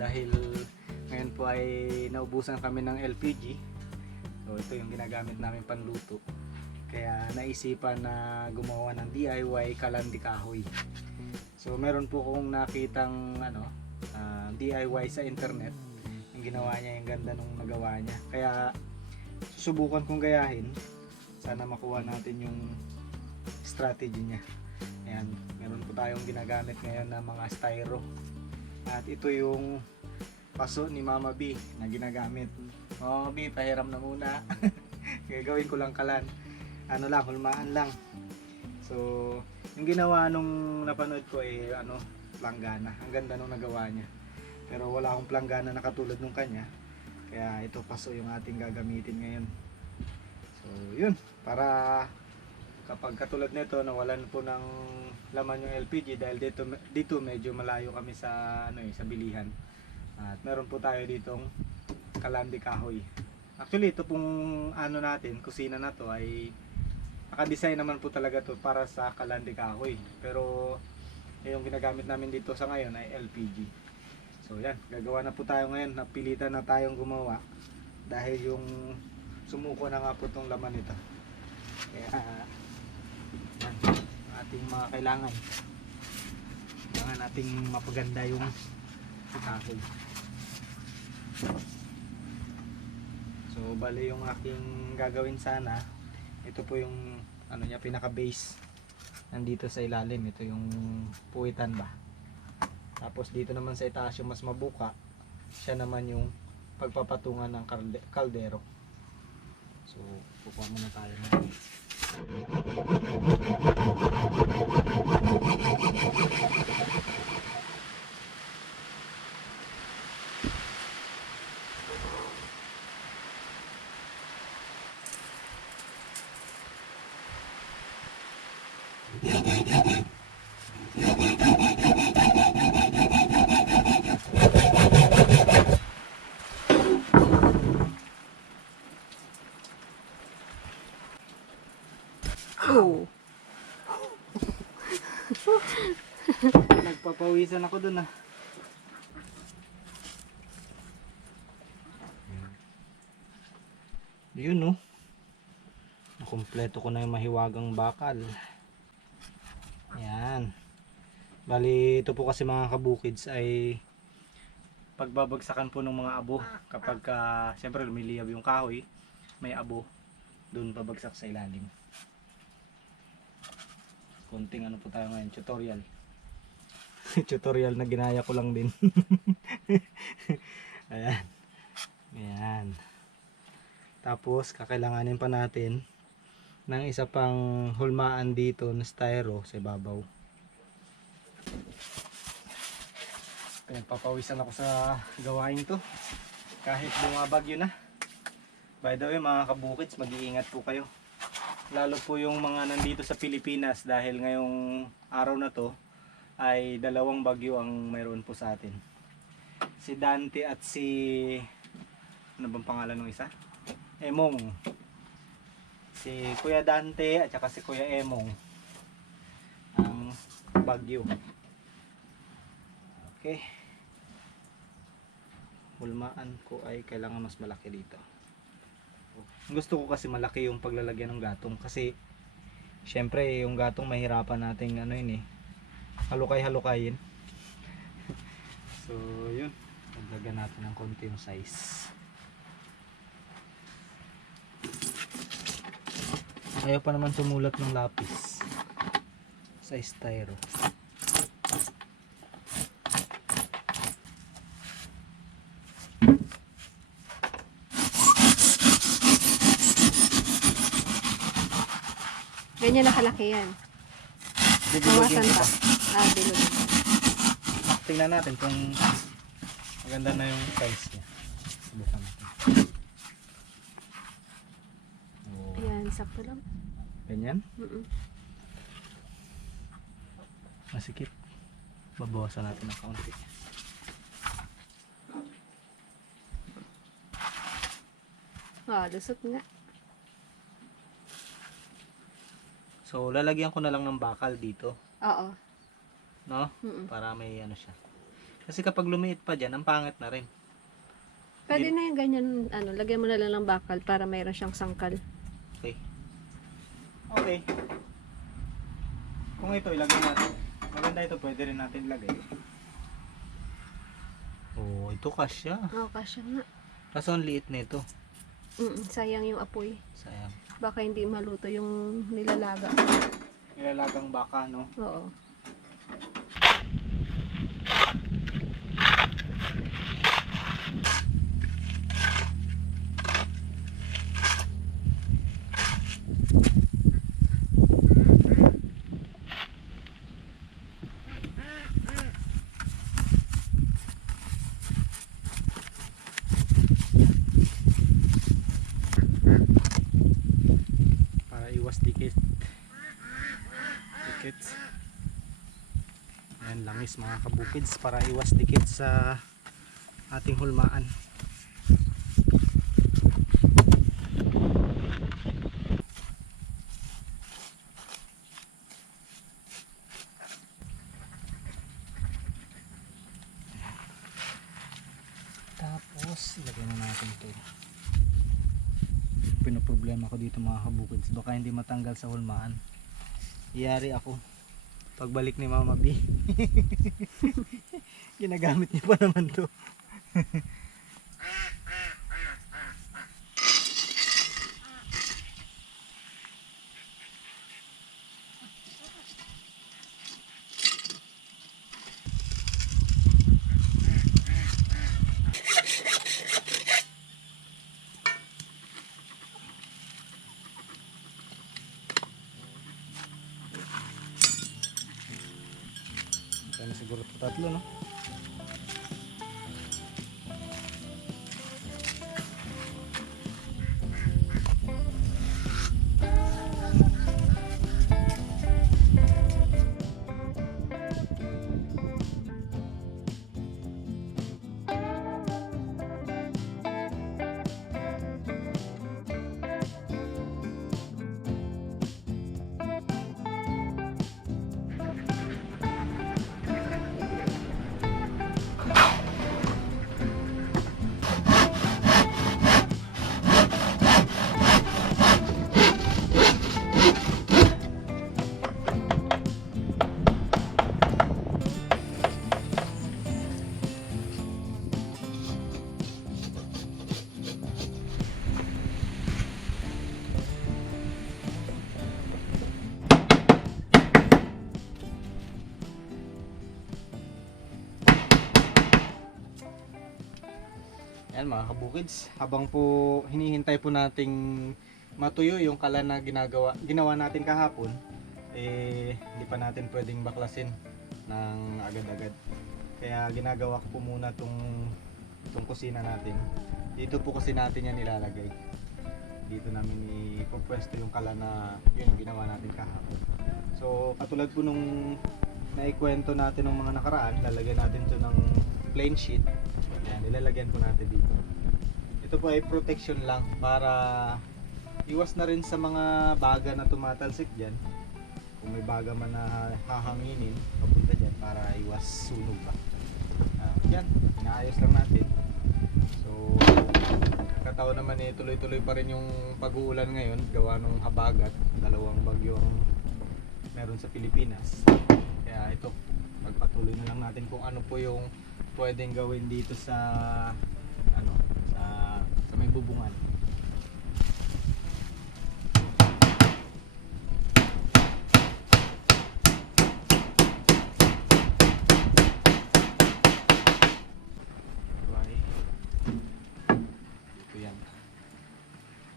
dahil ngayon po ay naubusan kami ng LPG. So ito yung ginagamit namin panluto. Kaya naisipan na gumawa ng DIY kalandi kahoy. So meron po kong nakitang ano, ah, DIY sa internet. Yung ginawa niya, yung ganda nung nagawa niya. Kaya susubukan kong gayahin. Sana makuha natin yung strategy niya. Ayan, meron po tayong ginagamit ngayon na mga styro. At ito yung paso ni Mama B na ginagamit. Mama B, pahiram na muna. Gagawin ko lang kalan. Ano lang, hulmaan lang. So, yung ginawa nung napanood ko eh, ano, planggana. Ang ganda nung nagawa niya. Pero wala akong planggana na katulad nung kanya. Kaya ito paso yung ating gagamitin ngayon. So, yun. Para kapag katulad nito nawalan po ng laman yung LPG dahil dito dito medyo malayo kami sa ano eh, sa bilihan. At meron po tayo ditong kalandi kahoy. Actually ito pong ano natin, kusina na to ay naka-design naman po talaga to para sa kalandi kahoy. Pero yung ginagamit namin dito sa ngayon ay LPG. So yan, gagawa na po tayo ngayon. Napilitan na tayong gumawa dahil yung sumuko na nga po tong laman nito. Kaya yan, ating mga kailangan. Kailangan nating mapaganda yung kahoy. So bali yung aking gagawin sana, ito po yung ano niya pinaka base nandito sa ilalim ito yung puwitan ba? Tapos dito naman sa itaas yung mas mabuka siya naman yung pagpapatungan ng kalde- kaldero. So kukuha muna tayo ng Oo. nagpapawisan ako dun ah. Yun no? Nakumpleto ko na yung mahiwagang bakal. Yan. Bali ito po kasi mga kabukids ay pagbabagsakan po ng mga abo. Kapag ka, siyempre lumiliyab yung kahoy may abo doon babagsak sa ilalim konting ano po tayo ngayon tutorial. Tutorial na ginaya ko lang din. Ayan. Ayan. Tapos kakailanganin pa natin ng isa pang hulmaan dito na styro sa ibabaw. Pinagpapawisan ako sa gawain to. Kahit bumabagyo na. By the way mga kabukids mag-iingat po kayo lalo po yung mga nandito sa Pilipinas dahil ngayong araw na to ay dalawang bagyo ang mayroon po sa atin. Si Dante at si ano bang pangalan ng isa? Emong. Si Kuya Dante at saka si Kuya Emong ang bagyo. Okay. Hulmaan ko ay kailangan mas malaki dito gusto ko kasi malaki yung paglalagyan ng gatong kasi syempre yung gatong mahirapan nating ano yun eh halukay halukayin so yun. Dagdagan natin ng konti yung size. Ayaw pa naman sumulat ng lapis. Sa styro Ganyan nakalaki yan. Bawasan pa. Ah, bilog. tingnan natin kung maganda na yung size niya subukan natin oh, Ayan, sakto lang. ganyan Mm-mm. masikip babawasan natin ng kaunti Ah, lusot nga. So lalagyan ko na lang ng bakal dito Oo. no Mm-mm. para may ano siya Kasi kapag lumiit pa dyan, ang pangit na rin. Pwede na yung ganyan, ano, lagyan mo na lang ng bakal para mayroon siyang sangkal. Okay. Okay. Kung ito ilagay natin. Maganda ito, pwede rin natin ilagay. Oh, ito kasya. Oo, kasya nga. Kaso ang liit na ito. Mm, sayang yung apoy. Sayang. Baka hindi maluto yung nilalaga. Nilalagang baka, no? Oo. Iwas dikit. Dikit. Ayan, langis mga kabukids para iwas dikit sa ating hulmaan. Tapos, ilagay na natin ito. Pinoproblema ko dito mga kabukids. Baka hindi matanggal sa hulmaan. Iyari ako. Pagbalik ni Mama B. Ginagamit niya pa naman to. kabukids, habang po hinihintay po nating matuyo yung kalan na ginagawa, ginawa natin kahapon, eh hindi pa natin pwedeng baklasin ng agad-agad. Kaya ginagawa ko po muna tong, tong kusina natin. Dito po kasi natin yan nilalagay. Dito namin ipopwesto yung kalan na yun ginawa natin kahapon. So katulad po nung naikwento natin ng mga nakaraan, lalagyan natin to ng plain sheet Ayan, nilalagyan po natin dito. Ito po ay protection lang para iwas na rin sa mga baga na tumatalsik dyan. Kung may baga man na hahanginin, papunta dyan para iwas sunog pa. Ah, yan, inaayos lang natin. So, kataon naman eh, tuloy-tuloy pa rin yung pag-uulan ngayon, gawa ng habagat, dalawang bagyo ang meron sa Pilipinas. Kaya ito, pagpatuloy na lang natin kung ano po yung pwedeng gawin dito sa, may bubungan.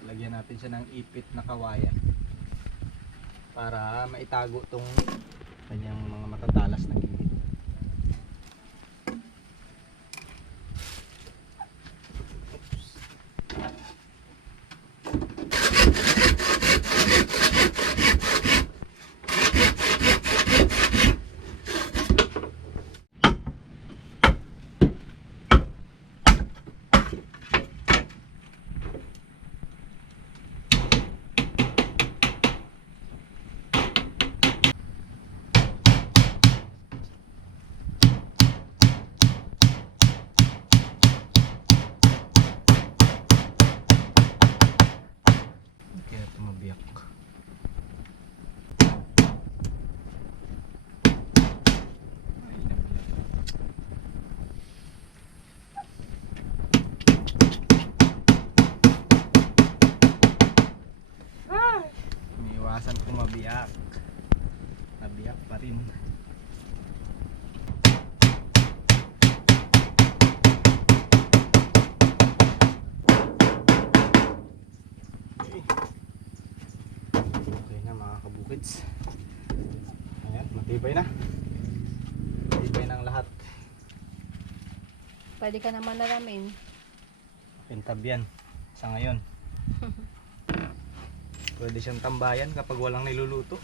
Lagyan natin siya ng ipit na kawayan para maitago tong kanyang mga matatalas na gilid. Pwede ka naman nalamin. Pintab yan sa ngayon. Pwede siyang tambayan kapag walang niluluto.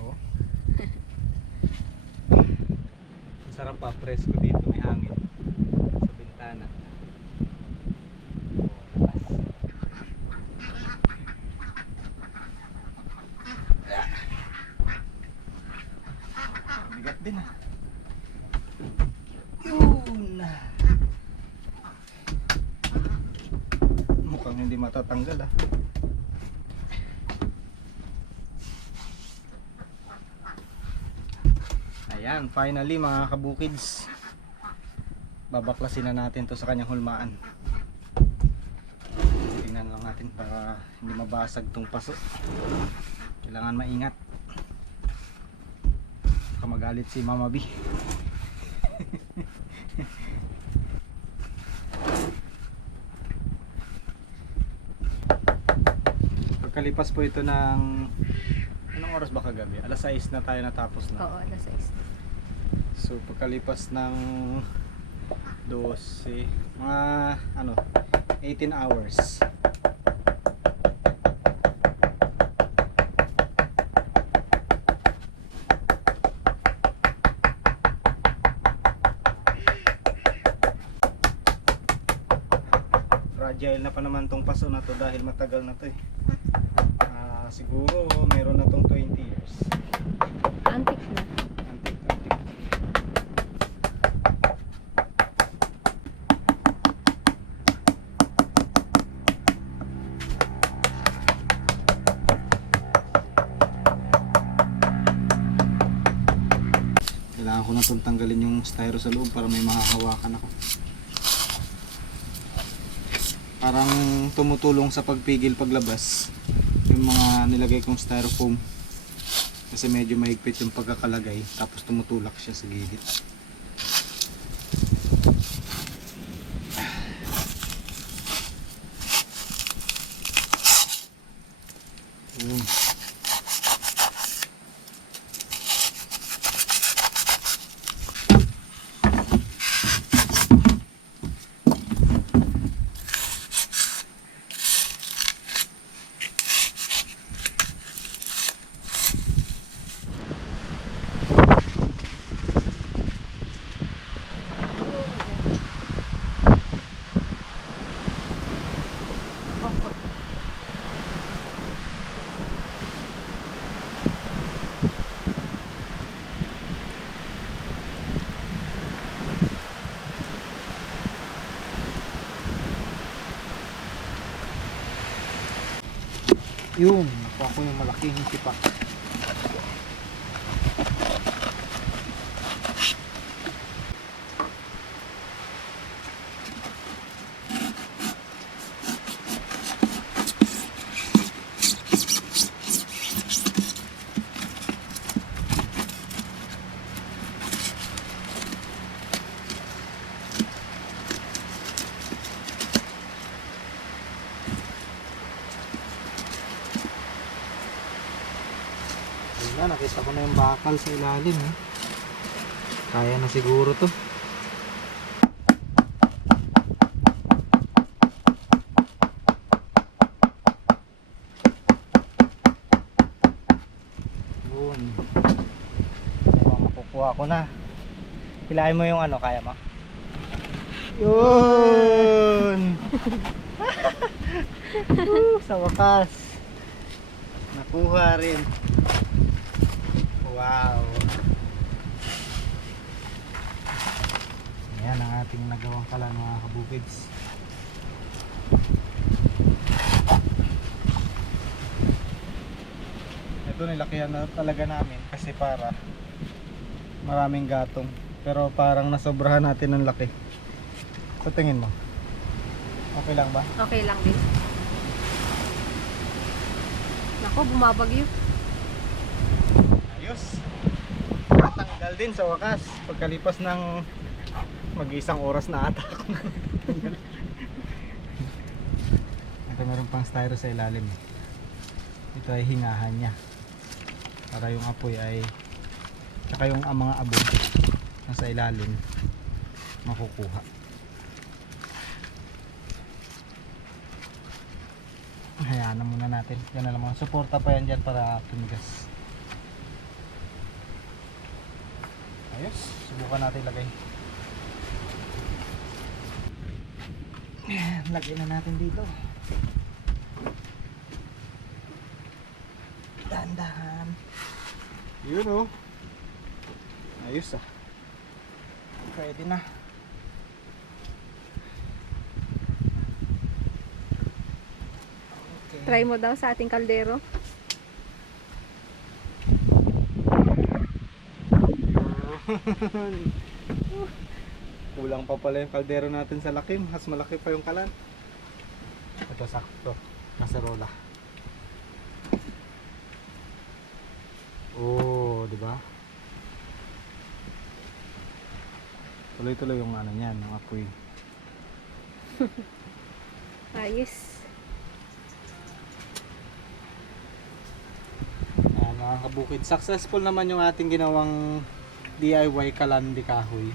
Oh. Ang sarap pa, presko dito, may hangin sa bintana. Bigat din ah. Yun. Mukhang hindi matatanggal ah. Ayan, finally mga kabukids. Babaklasin na natin to sa kanyang hulmaan. Tingnan lang natin para hindi mabasag tong paso. Kailangan maingat. Baka magalit si Mama B. Pagkalipas po ito ng anong oras ba kagabi? Alas 6 na tayo natapos na. Oo, alas 6. So pagkalipas ng 12, mga ano, 18 hours. Fragile na pa naman tong paso na to dahil matagal na to eh. Siguro meron na tong 20 years. Antique na. Antik, antik. Kailangan ko na itong tanggalin yung styro sa loob para may mahahawakan ako. Parang tumutulong sa pagpigil paglabas yung mga nilagay kong styrofoam. Kasi medyo mahigpit yung pagkakalagay tapos tumutulak siya sa gilid Yun, nakuha ko yung malaking tipak. Ayun na, nakita ko na yung bakal sa ilalim. Eh. Kaya na siguro to. Yun. Diba, makukuha ko na. Pilahin mo yung ano, kaya mo? Yun! Woo, sa wakas. Nakuha rin. Wow. Ayan ang ating nagawang kalan mga kabukids. Ito nilakihan na talaga namin kasi para maraming gatong. Pero parang nasobrahan natin ng laki. Sa tingin mo? Okay lang ba? Okay lang din. Nako, bumabagyo. Ayos. Natanggal din sa wakas. Pagkalipas ng mag-isang oras na ata. Ito meron pang styro sa ilalim. Ito ay hingahan niya. Para yung apoy ay tsaka yung mga abo na sa ilalim makukuha. Hayaan na muna natin. Yan na lang mga suporta pa yan dyan para tumigas. Ayos, subukan natin lagay. Lagyan na natin dito. Dahan-dahan. Yun oh. Ayos ah. Pwede na. Okay. Try mo daw sa ating kaldero. Kulang pa pala yung kaldero natin sa laki. Mas malaki pa yung kalan. Ito sakto. Kaserola. Oh, di ba? Tuloy-tuloy yung ano niyan, yung apoy. Ayos. Ayan, mga kabukid. Successful naman yung ating ginawang DIY kalandi kahoy.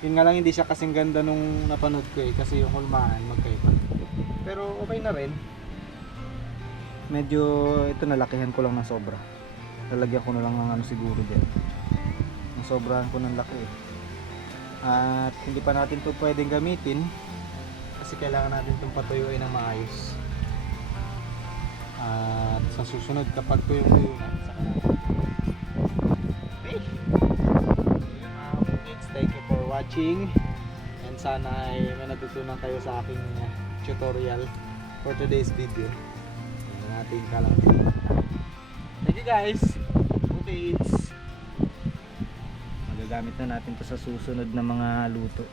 Yun nga lang hindi siya kasing ganda nung napanood ko eh kasi yung hulmaan magkaiba. Pero okay na rin. Medyo ito nalakihan ko lang ng sobra. Lalagyan ko na lang ng ano siguro dyan. Ang sobrahan ko ng laki eh. At hindi pa natin to pwedeng gamitin kasi kailangan natin itong patuyuin ng maayos. At sa susunod kapag tuyo tuyo na, saka na. Watching. And sana ay may natutunan kayo sa aking uh, tutorial for today's video. Ang ating kalampi. Thank you guys. Okay, kids. Magagamit na natin to sa susunod na mga luto.